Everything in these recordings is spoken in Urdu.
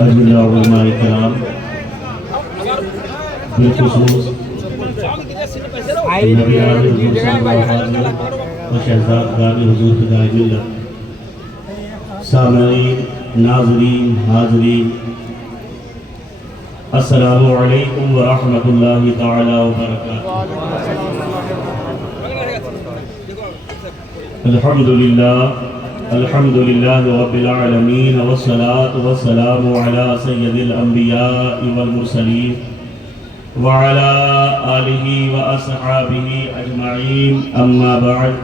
اجل علماء کرام، بالخصوص نبی عالم حضور صلی اللہ علیہ وسلم و شہزاد غانی حضور فدائے ملت، سامعین، ناظرین، حاضرین، السلام علیکم ورحمۃ اللہ تعالی وبرکاتہ۔ الحمدللہ رب العالمین، والصلاة والسلام علی سید الانبیاء والمرسلین وعلى آلہ واصحابہ اجمعین، اما بعد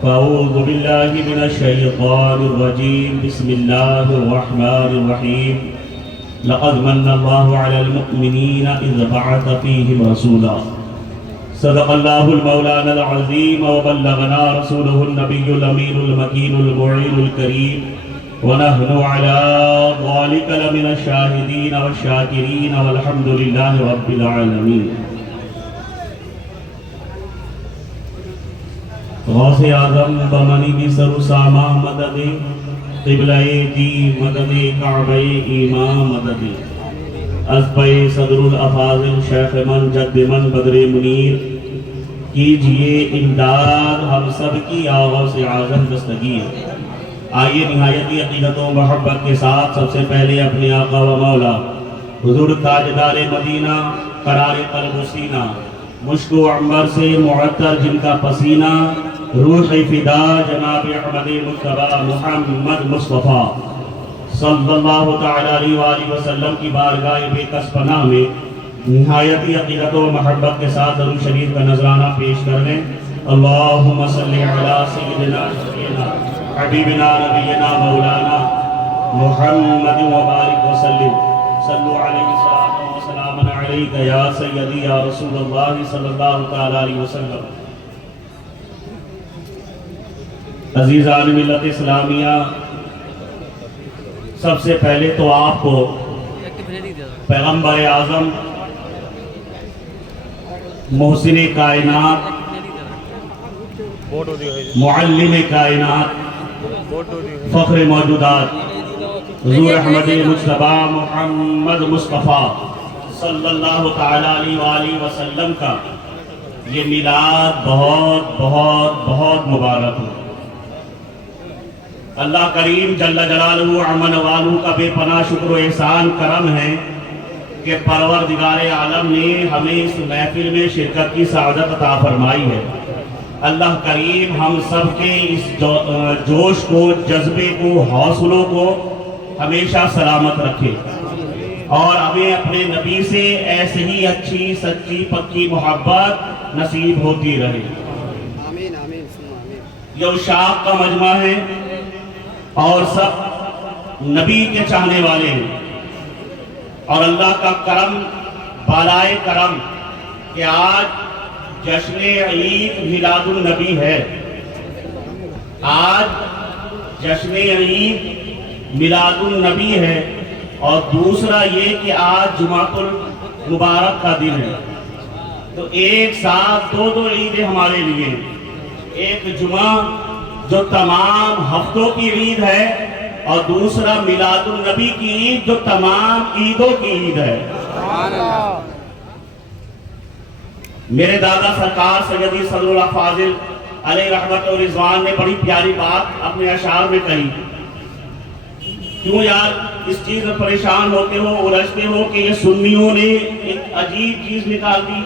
فاعوذ باللہ من الشیطان الرجیم، بسم اللہ الرحمن الرحیم۔ لقد من اللہ علی المؤمنین اذ بعث فیہم رسولا، صدق اللہ المولانا العظیم وبلغنا رسولہ النبی الامین المکین المعین الکریم، ونحن على ذلك لمن الشاہدین والشاکرین والحمد للہ رب العالمین۔ غوث اعظم بمنی بھی سر ساما مدد، قبلہ دی مدد، کعبہ ایمان مدد، از پہ صدر الافاضل شیخ من جد من بدر منیر، کیجئے امداد ہم سب کی غوث اعظم دستگیر۔ آئیے نہایتی عقیدت و محبت کے ساتھ سب سے پہلے اپنے آقا و مولا حضور تاجدار مدینہ، قرار قلب و سینہ، مشک و عنبر سے معطر جن کا پسینہ، روح فدا جناب احمد مصطفیٰ محمد مصطفیٰ صلی اللہ تعالی علیہ وآلہ وسلم کی بارگاہ بے کس پناہ میں نہایتی عقیدت و محبت کے ساتھ درود شریف کا نذرانہ پیش کرنے۔ اللہم صلی علی سیدنا شفیعنا حبیبنا نبینا مولانا محمد وبارک وسلم، صلو علیہ الصلاۃ والسلام علیک یا سیدی یا رسول اللہ صلی اللہ تعالی علیہ وسلم۔ عزیزان ملت اسلامیہ، سب سے پہلے تو آپ کو پیغمبر اعظم، محسن کائنات، معلم کائنات، فخر موجودات حضور احمد مصطفیٰ محمد مصطفیٰ صلی اللہ تعالی علیہ وآلہ وسلم کا یہ میلاد بہت بہت بہت مبارک ہو۔ اللہ کریم جل جلالہ عمن والو کا بے پناہ شکر و احسان کرم ہے کہ پروردگار عالم نے ہمیں اس محفل میں شرکت کی سعادت عطا فرمائی ہے۔ اللہ کریم ہم سب کے اس جوش کو، جذبے کو، حوصلوں کو ہمیشہ سلامت رکھے اور ہمیں اپنے نبی سے ایسے ہی اچھی سچی پکی محبت نصیب ہوتی رہے۔ یہ عشاق کا مجمع ہے اور سب نبی کے چاہنے والے ہیں، اور اللہ کا کرم بالائے کرم کہ آج جشن عید میلاد النبی ہے۔ آج جشن عید میلاد النبی ہے، اور دوسرا یہ کہ آج جمعۃ المبارک کا دن ہے۔ تو ایک ساتھ دو عیدیں ہمارے لیے، ایک جمعہ جو تمام ہفتوں کی عید ہے، اور دوسرا میلاد النبی کی عید جو تمام عیدوں کی عید ہے۔ میرے دادا سرکار سیدی صدر الافاضل علیہ رحمت و رضوان نے بڑی پیاری بات اپنے اشعار میں کہی۔ کیوں یار اس چیز میں پریشان ہوتے ہو، الجھتے ہو کہ یہ سنیوں نے ایک عجیب چیز نکال دی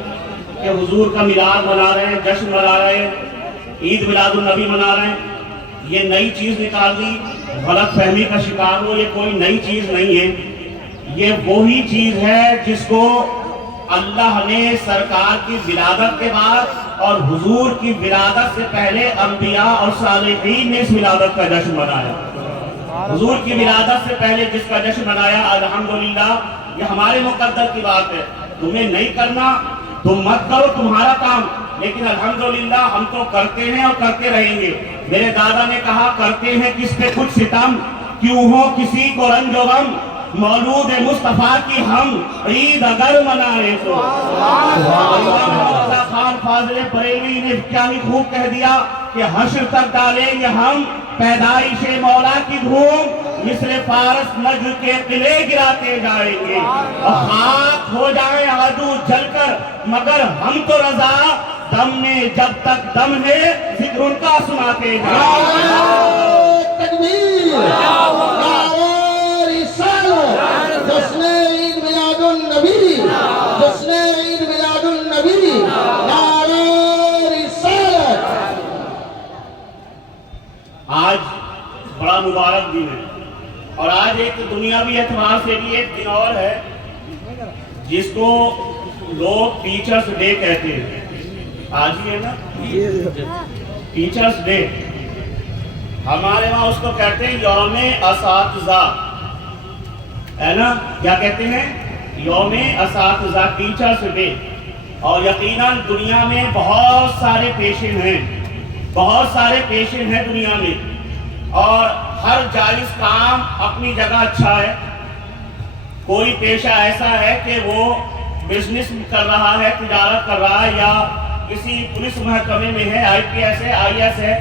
کہ حضور کا میلاد منا رہے ہیں، جشن منا رہے ہیں، عید میلاد النبی منا رہے ہیں، یہ نئی چیز نکال دی، غلط فہمی کا شکار ہو۔ یہ کوئی نئی چیز نہیں ہے، یہ وہی چیز ہے جس کو اللہ نے سرکار کی ولادت کے بعد اور حضور کی ولادت سے پہلے انبیاء اور صالحین نے اس ولادت کا جشن منایا۔ حضور کی ولادت سے پہلے جس کا جشن منایا، الحمدللہ یہ ہمارے مقدر کی بات ہے۔ تمہیں نہیں کرنا تم مت کرو، تمہارا کام، لیکن الحمدللہ ہم تو کرتے ہیں اور کرتے رہیں گے۔ میرے دادا نے کہا کرتے ہیں کس پہ کچھ ستم، کیوں ہو کسی کو رنج و غم، مولود مصطفیٰ کی ہم عید اگر منائے تو۔ خان فاضل بریلوی نے کیا ہی خوب کہہ دیا کہ حشر تک ڈالیں گے ہم پیدائش مولا کی دھوم، مثل فارس نجد کے قلعے گراتے جائیں گے اور خاک ہو جائیں عدو جل کر مگر ہم تو رضا دم میں جب تک دم ہے ذکر ان کا سناتے جائیں گے تکبیر نعرہ رسالت جشن عید میلاد النبی جشن عید میلاد النبی نعرہ رسالت آج بڑا مبارک دن ہے اور آج ایک دنیاوی اعتبار سے بھی ایک دن اور ہے جس کو لوگ ٹیچرز ڈے کہتے ہیں آج ہی ہے نا ٹیچرز ڈے ہمارے وہاں اس کو کہتے ہیں یوم اساتذہ ہے نا کیا کہتے ہیں یوم اساتذہ ٹیچرز ڈے اور یقیناً دنیا میں بہت سارے پیشن ہیں بہت سارے پیشن ہیں دنیا میں اور ہر جائز کام اپنی جگہ اچھا ہے کوئی پیشہ ایسا ہے کہ وہ بزنس کر رہا ہے تجارت کر رہا ہے یا کسی پولیس محکمے میں ہے آئی پی ایس ہے آئی ایس ہے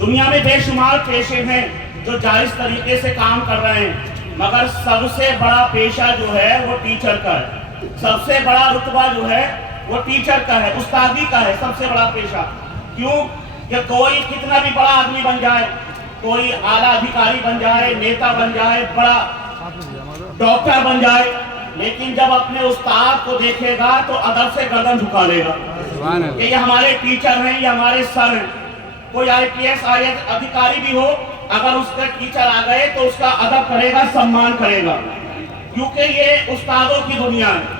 دنیا میں بے شمار پیشے ہیں جو جائز طریقے سے کام کر رہے ہیں مگر سب سے بڑا پیشہ جو ہے وہ ٹیچر کا ہے سب سے بڑا رتبہ جو ہے وہ ٹیچر کا ہے استادی کا ہے سب سے بڑا پیشہ کیوں کہ کوئی کتنا بھی بڑا آدمی بن جائے کوئی اعلیٰ ادھیکاری بن جائے نیتا بن جائے بڑا ڈاکٹر بن جائے لیکن جب اپنے استاد کو دیکھے گا تو ادب سے گردن جھکا لے گا کہ یہ ہمارے ٹیچر ہیں یہ ہمارے سر ہیں کوئی آئی پی ایس آئی ایس ادھیکاری بھی ہو اگر اس کا ٹیچر آ گئے تو اس کا ادب کرے گا سمان کرے گا کیونکہ یہ استادوں کی دنیا ہے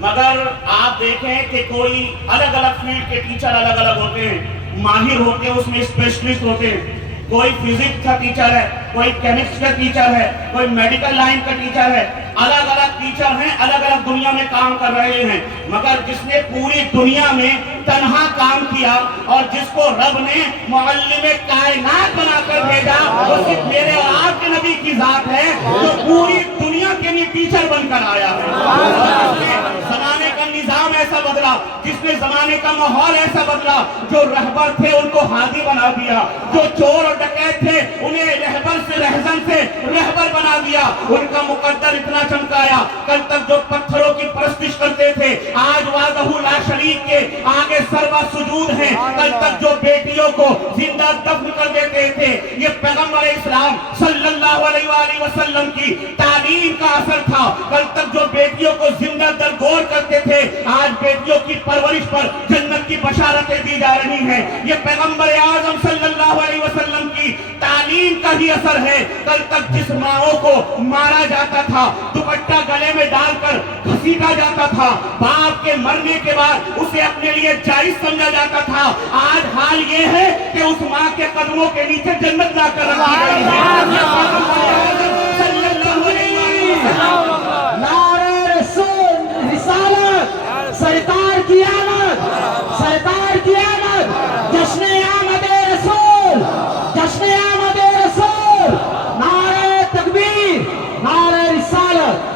مگر آپ دیکھیں کہ کوئی الگ الگ فیلڈ کے ٹیچر الگ الگ ہوتے ہیں ماہر ہوتے ہیں اس میں اسپیشلسٹ ہوتے ہیں کوئی فزکس کا ٹیچر ہے کوئی کیمسٹ کا ٹیچر ہے کوئی میڈیکل لائن کا ٹیچر ہے الگ الگ ٹیچر ہیں الگ الگ دنیا میں کام کر رہے ہیں مگر جس نے پوری دنیا میں تنہا کام کیا اور جس کو رب نے معلم کائنات بنا کر بھیجا وہ صرف میرے اور آپ کے نبی کی ذات ہے جو پوری دنیا کے لیے ٹیچر بن کر آیا ہے زمانے کا نظام ایسا بدلا جس نے زمانے کا ماحول ایسا بدلا جو رہبر تھے ان کو ہادی بنا دیا جو چور اور ڈکیت تھے انہیں رہبر سے رہزن سے رہبر بنا دیا ان کا مقدر اتنا چمکایا کل تک جو پتھروں کی پرستش کرتے تھے آج وحدہ لا شریک کے آگے سروا سجود ہیں کل تک جو بیٹیوں کو زندہ دفن کر دیتے تھے یہ پیغمبر اسلام صلی اللہ علیہ وآلہ وسلم کی تعلیم کا اثر تھا کل تک جو بیٹیوں کو زندہ درگور کرتے تھے آج بیٹیوں کی پرورش پر جنت کی بشارتیں دی جا رہی ہیں یہ پیغمبر اعظم صلی اللہ علیہ وسلم کی تعلیم کا ہی اثر ہے کل تک جس ماؤں کو مارا جاتا تھا دوپٹہ گلے میں ڈال کر گھسیٹا جاتا تھا باپ کے مرنے کے بعد اسے اپنے لیے جائز سمجھا جاتا تھا آج حال یہ ہے کہ اس ماں کے قدموں کے نیچے جنت لا کر رکھی گئی ہے صلی اللہ علیہ وسلم نعرہ رسول رسالت سرکار کی آمد سرکار کی آمد جشن آمد رسول جشن آمد رسول نعرہ تکبیر نعرہ رسالت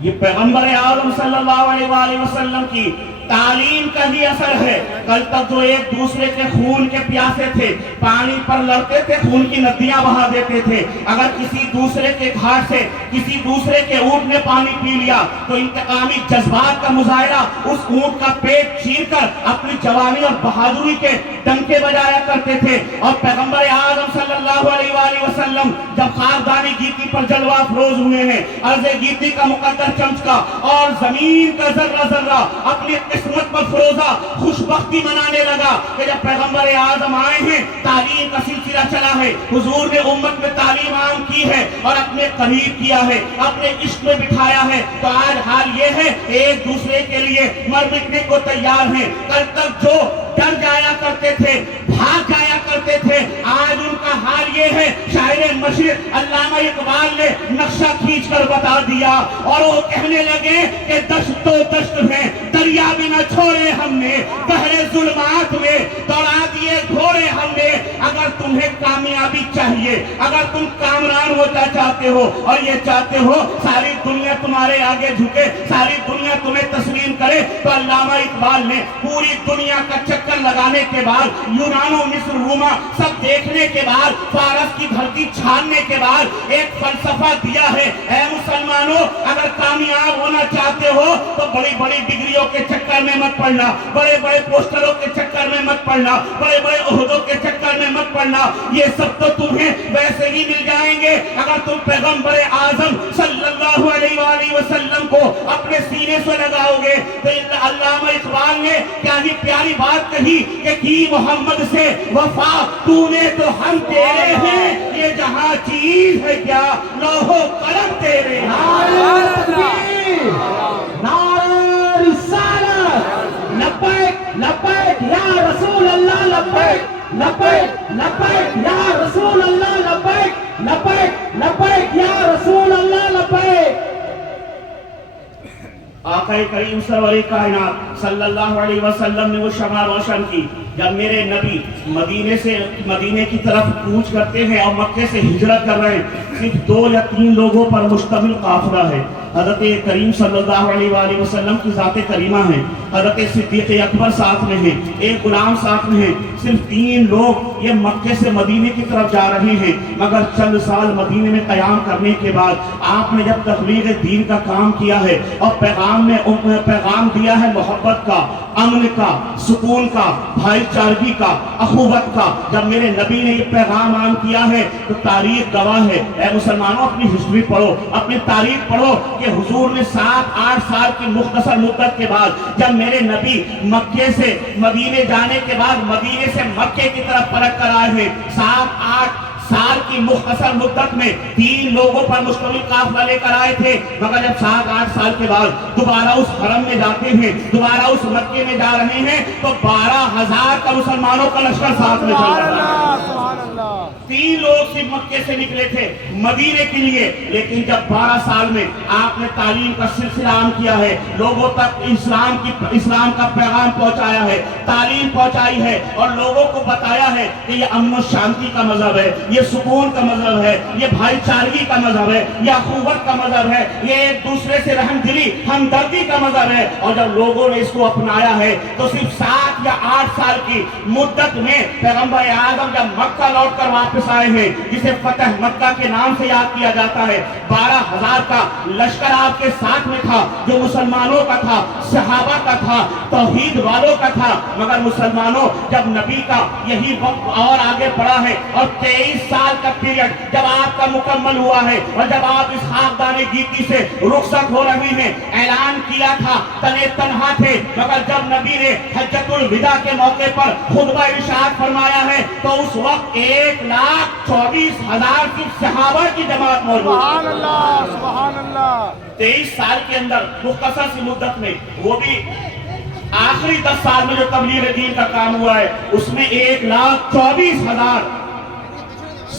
یہ پیغمبر اعظم صلی اللہ علیہ وآلہ وسلم کی تعلیم کا ہی اثر ہے کل تک جو ایک دوسرے کے خون کے پیاسے تھے پانی پر لڑتے تھے خون کی ندیاں بہا دیتے تھے اگر کسی دوسرے کے گھاٹ سے کسی دوسرے کے اونٹ نے پانی پی لیا تو انتقامی جذبات کا مظاہرہ اس اونٹ کا پیٹ چیر کر اپنی جوانی اور بہادری کے ڈنکے بجایا کرتے تھے اور پیغمبر اعظم صلی اللہ علیہ وآلہ وسلم جب خاکدانی گیتی پر جلوہ افروز ہوئے ہیں عرض گیتی کا مقدر چمچکا اور زمین کا ذرہ ذرہ اپنی قسمت پر فروزہ خوشبختی منانے لگا کہ جب پیغمبر اعظم آئے ہیں تعلیم کا سلسلہ چلا ہے حضور نے امت میں تعلیم عام کی ہے اور اپنے قریب کیا ہے اپنے عشق میں بٹھایا ہے تو آج حال یہ ہے ایک دوسرے کے لیے مر مٹنے کو تیار ہیں کل تک جو ڈر جایا کرتے تھے بھاگ جایا کرتے تھے آج ان کا حال یہ ہے شاعر مشرق علامہ اقبال نے نقشہ کھینچ کر بتا دیا اور وہ کہنے لگے کہ دشت تو دشت ہے دریا بھی نہ چھوڑے ہم نے بحر ظلمات میں دوڑا دیے گھوڑے ہم نے اگر تمہیں کامیابی چاہیے اگر تم کامران ہوتا چاہتے ہو اور یہ چاہتے ہو ساری دنیا تمہارے آگے جھکے ساری دنیا تمہیں تسلیم کرے تو علامہ اقبال نے پوری دنیا کا چکر چکر لگانے کے بعد، یونان و مصر روما سب دیکھنے کے بعد، فارس کی دھرتی چھاننے کے بعد ایک فلسفہ دیا ہے، اے مسلمانوں اگر کامیاب ہونا چاہتے ہو تو بڑی بڑی ڈگریوں کے چکر میں مت پڑنا، بڑے بڑے پوسٹروں کے چکر میں مت پڑنا، بڑے بڑے عہدوں کے چکر میں مت پڑنا، یہ سب تو تمہیں ویسے ہی مل جائیں گے اگر تم پیغمبر اعظم صلی اللہ علیہ وآلہ وسلم کو اپنے سینے سے لگاؤ گے۔ تو علامہ اقبال نے کیا ہی پیاری بات کہی کہ کی محمد سے وفا تو نے تو ہم تیرے ہیں، یہ جہاں چیز ہے کیا لوح و قلم تیرے ہیں۔ نعرہ تکبیر، نعرہ رسالت، لبیک لبیک یا رسول اللہ، لبیک لبیک لبیک یا رسول اللہ، لبیک لبیک لبیک یا رسول اللہ، لبیک۔ آقا کریم سرور کائنات صلی اللہ علیہ وسلم نے وہ شمع روشن کی جب میرے نبی مدینے کی طرف کوچ کرتے ہیں اور مکے سے ہجرت کر رہے ہیں، صرف 2 یا 3 لوگوں پر مشتمل قافلہ ہے۔ حضرت کریم صلی اللہ علیہ وآلہ وسلم کی ذات کریمہ ہے، حضرت صدیق اکبر ساتھ میں ہیں، ایک غلام ساتھ میں ہیں، صرف 3 لوگ یہ مکے سے مدینے کی طرف جا رہے ہیں۔ مگر چند سال مدینے میں قیام کرنے کے بعد آپ نے جب تبلیغ دین کا کام کیا ہے اور پیغام دیا ہے محبت کا، امن کا، سکون کا، بھائی چارگی کا، اخوت کا، جب میرے نبی نے یہ پیغام عام کیا ہے تو تاریخ گواہ ہے۔ اے مسلمانوں اپنی ہسٹری پڑھو، اپنی تاریخ پڑھو کہ حضور نے 7-8 سال کی مختصر مدت کے بعد جب میرے نبی مکے سے مدینے جانے کے بعد مدینے سے مکے کی طرف پلٹ کر آئے ہیں، 7-8 سال کی مختصر مدت میں 3 لوگوں پر مشتمل قافلہ لے کر آئے تھے، مگر جب 7-8 سال کے بعد دوبارہ اس حرم میں جاتے ہیں، دوبارہ اس مکے میں جا رہے ہیں تو 12,000 کا مسلمانوں کا لشکر ساتھ میں چل رہا ہے۔ 3 لوگ صرف مکے سے نکلے تھے مدینے کے لیے، لیکن جب 12 سال میں آپ نے تعلیم کا سلسلہ عام کیا ہے، لوگوں تک اسلام کا پیغام پہنچایا ہے، تعلیم پہنچائی ہے اور لوگوں کو بتایا ہے کہ یہ امن و شانتی کا مذہب ہے، یہ سکون کا مذہب ہے، یہ بھائی چارگی کا مذہب ہے، یہ اخوت کا مذہب ہے، یہ ایک دوسرے سے رحم دلی ہمدردی کا مذہب ہے۔ اور جب لوگوں نے اس کو اپنایا ہے تو صرف 7 یا 8 سال کی مدت میں پیغمبر اعظم جب مکہ لوٹ کر واپس آئے ہیں، جسے فتح مکہ کے نام سے یاد کیا جاتا ہے، 12,000 کا لشکر آپ کے ساتھ میں تھا جو مسلمانوں کا تھا، صحابہ کا تھا، توحید والوں کا تھا۔ مگر مسلمانوں جب نبی کا یہی وقت اور آگے بڑھا ہے اور 23 سال کا پیریڈ جب آپ کا مکمل ہوا ہے اور جب آپ اس خاکدان گیتی سے رخصت ہو رہے ہیں، اعلان کیا تھا تنے تنہا تھے، مگر جب نبی نے حجۃ الوداع کے موقع پر خطبہ ارشاد فرمایا ہے تو اس وقت 1,24,000 کی صحابہ کی جماعت موجود ہے۔ سبحان اللہ، سبحان اللہ۔ 23 سال کے اندر مختصر سی مدت میں، وہ بھی آخری 10 سال میں جو تبلیغ دین کا کام ہوا ہے اس میں 1,24,000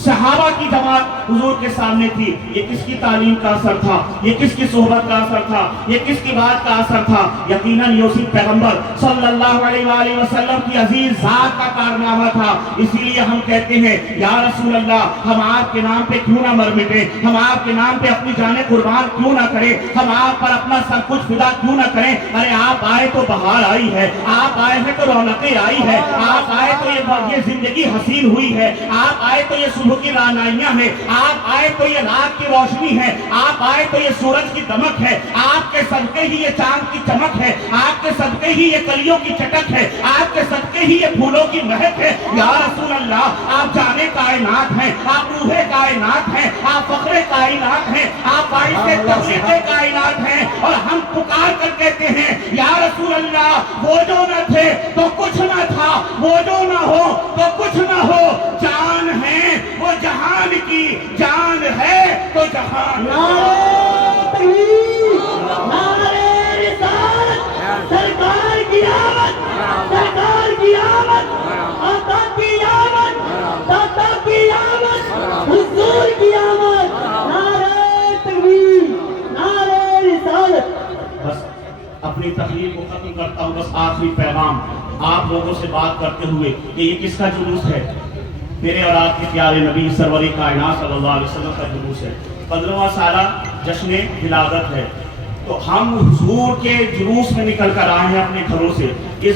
صحابہ کی جماعت حضور کے سامنے تھی۔ یہ کس کی تعلیم کا اثر تھا؟ یہ کس کی صحبت کا اثر تھا؟ یہ کس کی بات کا اثر تھا؟ یقیناً یوسف پیغمبر صلی اللہ علیہ وآلہ وسلم کی عزیز ذات کا کارنامہ تھا۔ اسی لیے ہم کہتے ہیں یا رسول اللہ، ہم آپ کے نام پہ کیوں نہ مر مٹے، ہم آپ کے نام پہ اپنی جانیں قربان کیوں نہ کریں، ہم آپ پر اپنا سب کچھ فدا کیوں نہ کریں۔ ارے آپ آئے تو بہار آئی ہے، آپ آئے ہیں تو رونقیں آئی ہے، آپ آئے تو یہ زندگی حسین ہوئی ہے، آپ آئے تو یہ صبح کی رعنائیاں ہیں، آپ آئے تو یہ رات کی روشنی ہے، آپ آئے تو یہ سورج کی دمک ہے، آپ کے صدقے ہی یہ چاند کی چمک ہے، آپ کے صدقے ہی یہ کلیوں کی چٹک ہے، آپ کے صدقے ہی یہ پھولوں کی مہک ہے۔ یا رسول اللہ، آپ جانے کائنات ہیں، آپ روح کائنات ہیں، آپ فخر کائنات ہیں، آپ باعث تخلیق کائنات ہیں، اور ہم پکار کر کہتے ہیں یا رسول اللہ، وہ جو نہ تھے تو کچھ نہ تھا، وہ جو نہ ہو تو کچھ نہ ہو، جان ہے وہ جہان کی، جان ہے تو جہان۔ نعرہ تکبیر، نعرہ رسالت، سرکار کی آمد، سرکار کی آمد، آقا کی آمد، داتا کی آمد، حضور کی آمد۔ نعرہ تکبیر، نعرہ رسالت۔ بس اپنی تقریر کو ختم کرتا ہوں، بس آخری پیغام آپ لوگوں سے بات کرتے ہوئے کہ یہ کس کا جلوس ہے؟ میرے اور آپ کے پیارے نبی سرور کائنات صلی اللہ علیہ وسلم کا جلوس ہے۔ 15واں سالہ جشن ولادت ہے، تو ہم حضور کے جلوس میں نکل کر آئے ہیں اپنے گھروں سے۔ اس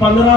15